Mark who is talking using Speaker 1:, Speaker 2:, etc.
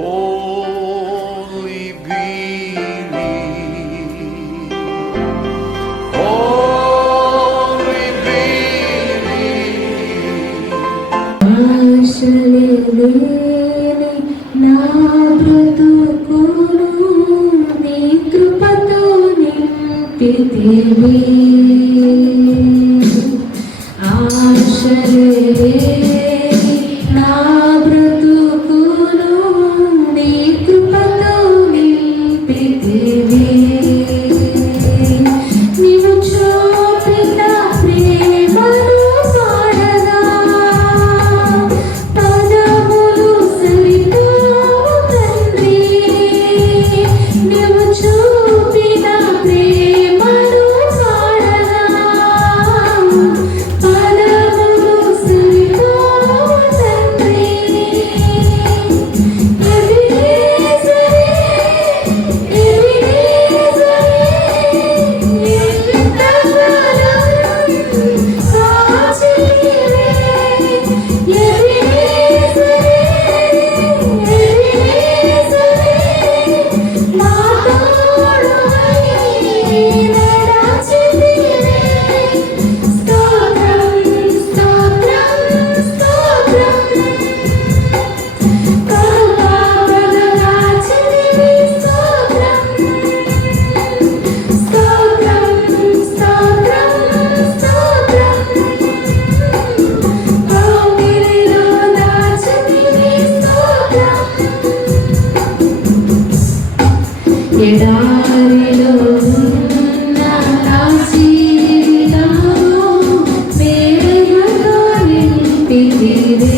Speaker 1: Only believe. Only believe.
Speaker 2: ఆశలేని నా బ్రతుకును నీ కృపతో నింపితివి ఆశలేని Thank you.